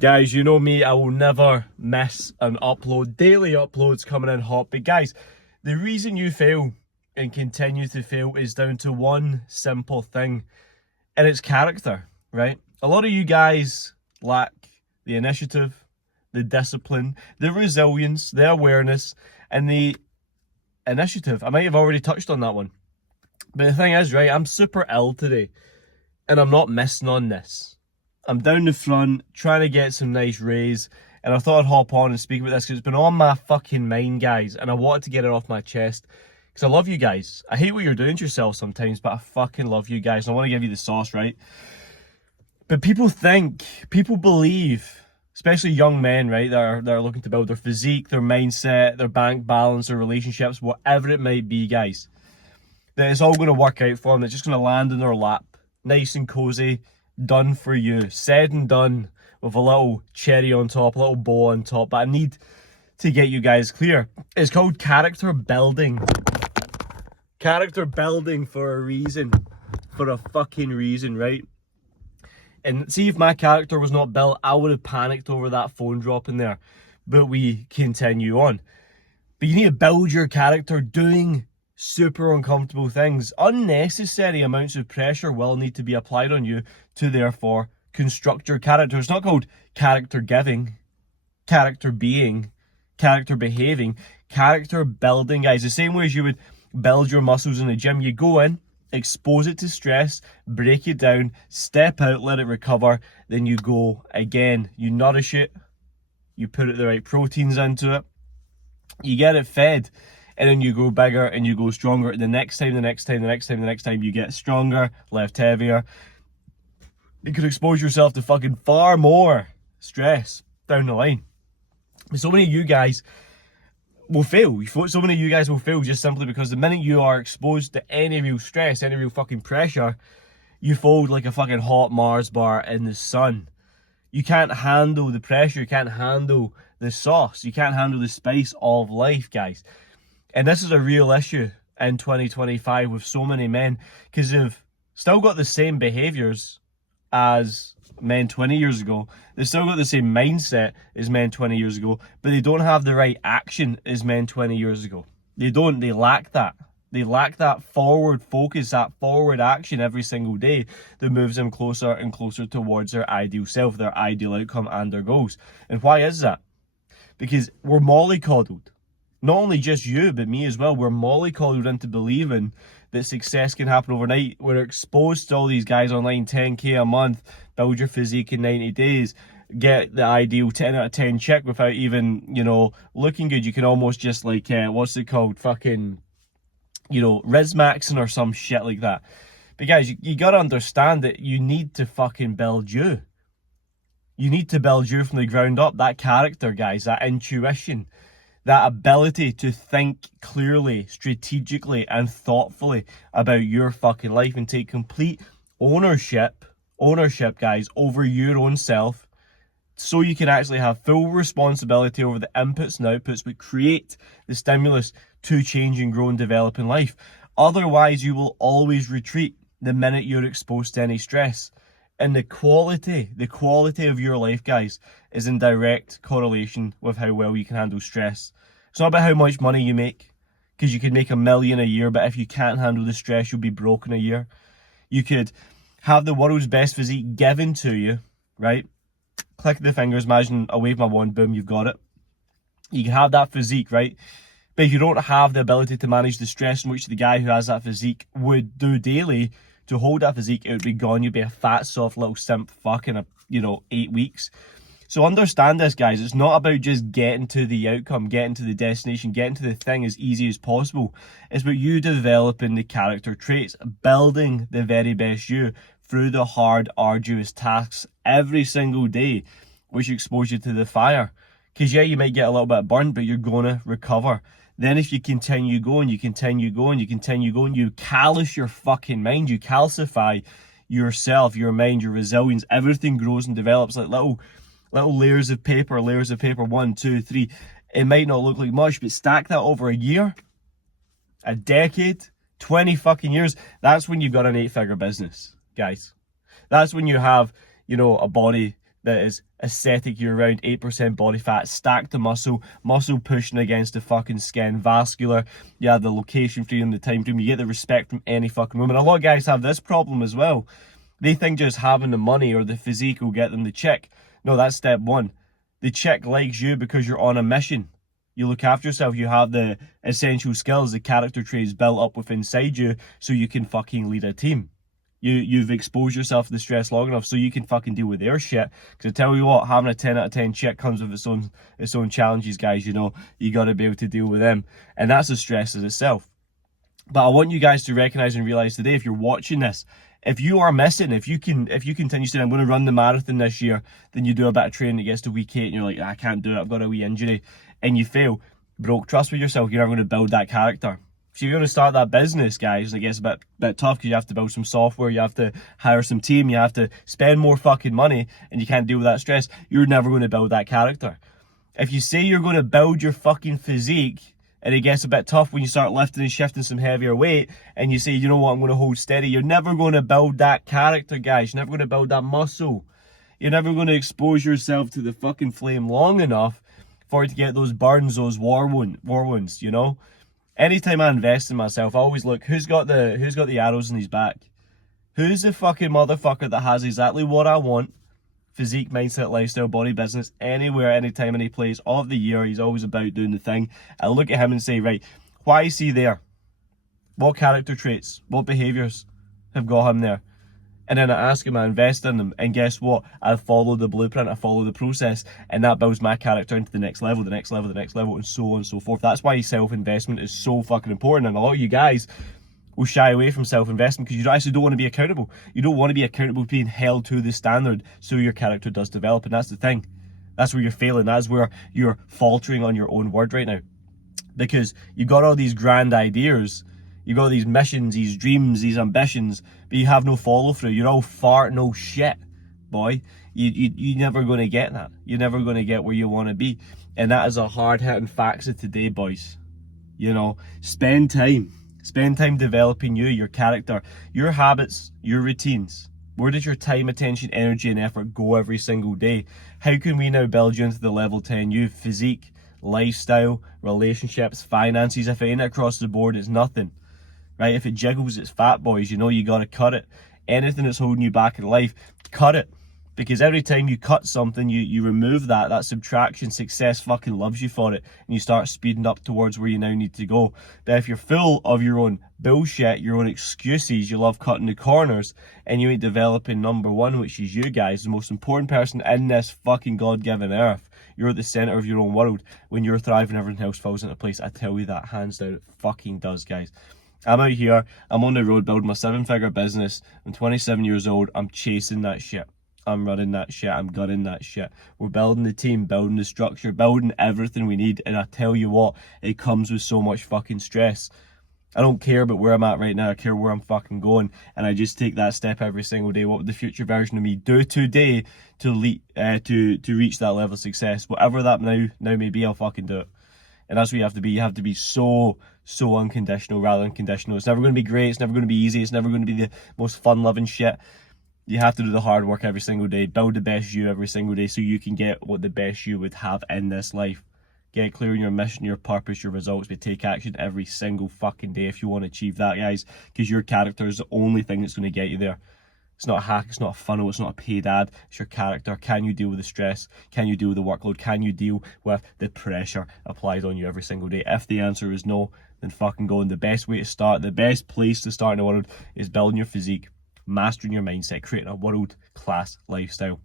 Guys, you know me, I will never miss an upload. Daily uploads coming in hot. But guys, the reason you fail and continue to fail is down to one simple thing, and it's character, right? A lot of you guys lack the initiative, the discipline, the resilience, the awareness, and the initiative. I might have already touched on that one. But the thing is, right, I'm super ill today, and I'm not missing on this. I'm down the front, trying to get some nice rays, and I thought I'd hop on and speak about this because it's been on my fucking mind, guys, and I wanted to get it off my chest because I love you guys. I hate what you're doing to yourself sometimes, but I fucking love you guys, and I want to give you the sauce, right? But people believe, especially young men, right, that are looking to build their physique, their mindset, their bank balance, their relationships, whatever it might be, guys, that it's all going to work out for them. It's just going to land in their lap, nice and cozy, done for you, said and done, with a little cherry on top, a little bow on top. But I need to get you guys clear. It's called character building. Character building for a reason. For a fucking reason, right? And see, if my character was not built, I would have panicked over that phone drop in there. But we continue on. But you need to build your character doing super uncomfortable things. Unnecessary amounts of pressure will need to be applied on you to therefore construct your character. It's not called character giving, character being, character behaving, character building, guys. The same way as you would build your muscles in the gym. You go in, expose it to stress, break it down, step out, let it recover, then you go again. You nourish it, you put the right proteins into it, you get it fed, and then you grow bigger and you go stronger. The next time, you get stronger, lift heavier. You could expose yourself to fucking far more stress down the line. But so many of you guys will fail. So many of you guys will fail just simply because the minute you are exposed to any real stress, any real fucking pressure, you fold like a fucking hot Mars bar in the sun. You can't handle the pressure. You can't handle the sauce. You can't handle the spice of life, guys. And this is a real issue in 2025 with so many men, because they've still got the same behaviours as men 20 years ago. They've still got the same mindset as men 20 years ago, but they don't have the right action as men 20 years ago. They lack that. They lack that forward focus, that forward action every single day that moves them closer and closer towards their ideal self, their ideal outcome and their goals. And why is that? Because we're mollycoddled. Not only just you, but me as well. We're mollycoddled into believing that success can happen overnight. We're exposed to all these guys online, 10k a month, build your physique in 90 days, get the ideal 10 out of 10 check without even, looking good. You can almost just like, what's it called? Fucking, Rizmaxing or some shit like that. But guys, you gotta understand that you need to fucking build you. You need to build you from the ground up. That character, guys, that intuition, that ability to think clearly, strategically, and thoughtfully about your fucking life and take complete ownership, guys, over your own self, so you can actually have full responsibility over the inputs and outputs which create the stimulus to change and grow and develop in life. Otherwise, you will always retreat the minute you're exposed to any stress. And the quality of your life, guys, is in direct correlation with how well you can handle stress. It's not about how much money you make, because you could make $1 million a year, but if you can't handle the stress, you'll be broke in a year. You could have the world's best physique given to you, right? Click the fingers, imagine I wave my wand, boom, you've got it. You can have that physique, right? But if you don't have the ability to manage the stress in which the guy who has that physique would do daily to hold that physique, it would be gone. You'd be a fat, soft little simp fuck in 8 weeks. So understand this, guys. It's not about just getting to the outcome, getting to the destination, getting to the thing as easy as possible. It's about you developing the character traits, building the very best you through the hard, arduous tasks every single day, which expose you to the fire. Because yeah, you might get a little bit burned, but you're going to recover. Then if you continue going, you callous your fucking mind, you calcify yourself, your mind, your resilience, everything grows and develops like little layers of paper, 1, 2, 3. It might not look like much, but stack that over a year, a decade, 20 fucking years. That's when you've got an 8-figure business, guys. That's when you have, a body that is aesthetic year round, 8% body fat, stacked to muscle pushing against the fucking skin, vascular, you have the location freedom, the time freedom, you get the respect from any fucking woman. A lot of guys have this problem as well. They think just having the money or the physique will get them the chick. No, that's step one. The chick likes you because you're on a mission. You look after yourself, you have the essential skills, the character traits built up within inside you so you can fucking lead a team. You've exposed yourself to the stress long enough so you can fucking deal with their shit. Because I tell you what, having a 10 out of 10 chick comes with its own challenges, guys, you know. You got to be able to deal with them. And that's a stress in itself. But I want you guys to recognize and realize today, if you're watching this, if you are missing, if you continue saying, I'm going to run the marathon this year, then you do a bit of training, it gets to week 8, and you're like, I can't do it, I've got a wee injury, and you fail. Bro, trust with yourself, you're never going to build that character. If you're going to start that business, guys, it gets a bit tough because you have to build some software, you have to hire some team, you have to spend more fucking money, and you can't deal with that stress. You're never going to build that character. If you say you're going to build your fucking physique, and it gets a bit tough when you start lifting and shifting some heavier weight, and you say, you know what, I'm going to hold steady, you're never going to build that character, guys. You're never going to build that muscle. You're never going to expose yourself to the fucking flame long enough for it to get those burns, those war wounds, you know? Anytime I invest in myself, I always look, who's got the arrows in his back? Who's the fucking motherfucker that has exactly what I want? Physique, mindset, lifestyle, body, business, anywhere, anytime, any place of the year, he's always about doing the thing. I look at him and say, right, why is he there? What character traits, what behaviours have got him there? And then I ask him, I invest in them, and guess what? I follow the blueprint, I follow the process, and that builds my character into the next level, the next level, the next level, and so on and so forth. That's why self-investment is so fucking important, and a lot of you guys will shy away from self-investment because you actually don't want to be accountable. You don't want to be accountable being held to the standard so your character does develop, and that's the thing. That's where you're failing. That's where you're faltering on your own word right now. Because you've got all these grand ideas, you've got these missions, these dreams, these ambitions, but you have no follow through. You're all fart, no shit, boy. You're never going to get that. You're never going to get where you want to be. And that is a hard-hitting fact of today, boys. You know, spend time developing you, your character, your habits, your routines. Where does your time, attention, energy, and effort go every single day? How can we now build you into the level 10 you? Physique, lifestyle, relationships, finances. If it ain't across the board, it's nothing. Right? If it jiggles, it's fat, boys. You know, you got to cut it. Anything that's holding you back in life, cut it. Because every time you cut something, you remove that subtraction. Success fucking loves you for it, and you start speeding up towards where you now need to go. But if you're full of your own bullshit, your own excuses, you love cutting the corners, and you ain't developing number one, which is you guys, the most important person in this fucking God-given earth. You're at the center of your own world. When you're thriving, everything else falls into place. I tell you that, hands down, it fucking does, guys. I'm out here, I'm on the road building my 7-figure business. I'm 27 years old, I'm chasing that shit. I'm running that shit, I'm gunning that shit. We're building the team, building the structure, building everything we need, and I tell you what, it comes with so much fucking stress. I don't care about where I'm at right now, I care where I'm fucking going, and I just take that step every single day. What would the future version of me do today to reach that level of success? Whatever that now may be, I'll fucking do it. And that's what you have to be. You have to be so unconditional rather than conditional. It's never going to be great, it's never going to be easy, it's never going to be the most fun-loving shit. You have to do the hard work every single day, build the best you every single day so you can get what the best you would have in this life. Get clear on your mission, your purpose, your results, but take action every single fucking day if you want to achieve that, guys, because your character is the only thing that's going to get you there. It's not a hack, it's not a funnel, it's not a paid ad, it's your character. Can you deal with the stress? Can you deal with the workload? Can you deal with the pressure applied on you every single day? If the answer is no, then fucking go. And the best way to start, the best place to start in the world is building your physique, mastering your mindset, creating a world-class lifestyle.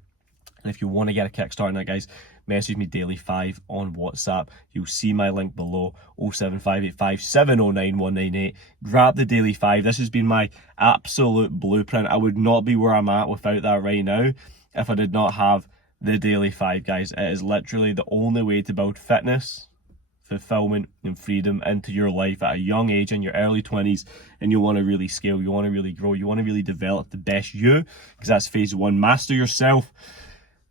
And if you want to get a kickstart on that, guys, message me daily5 on WhatsApp. You'll see my link below, 07585 709 198. Grab the daily5. This has been my absolute blueprint. I would not be where I'm at without that right now if I did not have the daily5, guys. It is literally the only way to build fitness, fulfillment, and freedom into your life at a young age, in your early 20s, and you want to really scale, you want to really grow, you want to really develop the best you, because that's phase 1. Master yourself,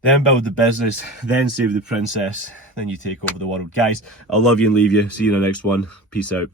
then build the business, then save the princess, then you take over the world. Guys, I love you and leave you. See you in the next one. Peace out.